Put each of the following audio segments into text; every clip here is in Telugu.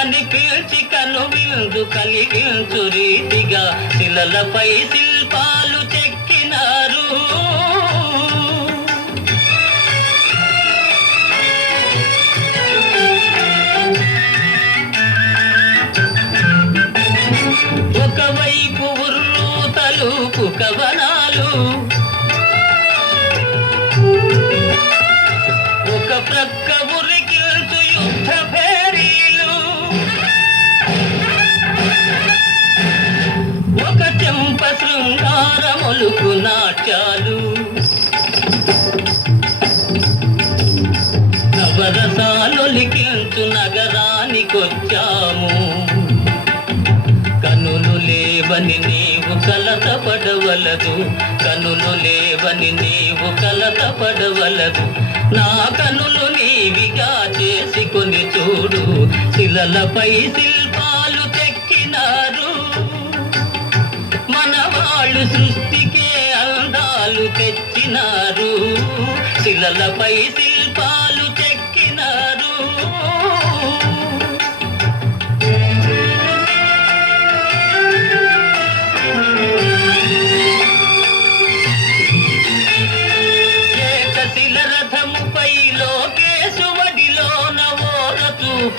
కనిపించి కను విందు కలిగించు రీతిగా శిలలపై శిల్పాలు చెక్కినారు. ఒకవైపు ఉర్రు తలుపు కవనాలు ఒక ప్రక్క లేవని నీవు కలత పడవలదు కనులు లేవని నీవు కలత పడవలదు నా కనులు నీవిగా చేసుకొని చూడు. శిలలపై శిల్పాలు చెక్కినారు. మన వాళ్ళు సృష్టికే అందాలు తెచ్చినారు. శిలలపై శిల్పాలు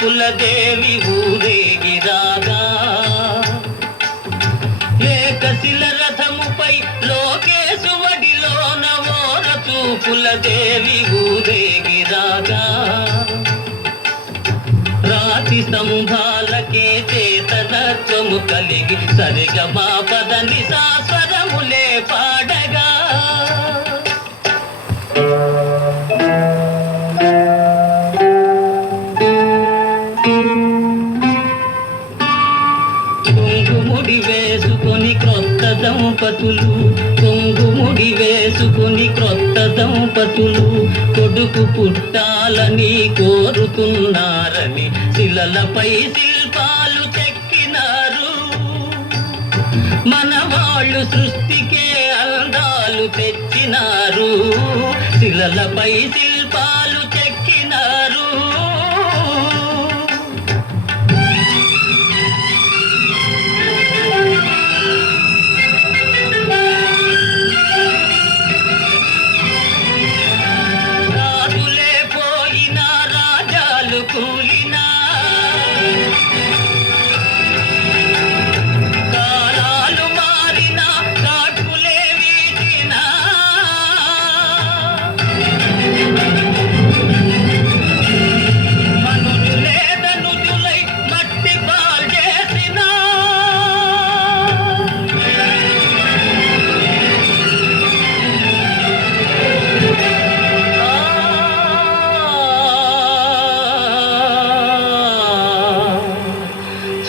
కులదేవి ఊరేగి రాగా. ఏకశిల రథముపై లోకేశువడిలోన ఓర చూపుల ఊరేగి రాగా. రాతి సంభాలకే చేతనత్వము కలిగి సరిగా మా నిశాసు ముడి వేసుకొని క్రొత్త దంపతులు. కుంగుముడి వేసుకొని క్రొత్త దంపతులు. కొడుకు పుట్టాలని కోరుతున్నారని శిలలపై శిల్పాలు చెక్కినారు. మన వాళ్ళు సృష్టికే అందాలు తెచ్చినారు. శిలలపై శిల్పాలు Thank you.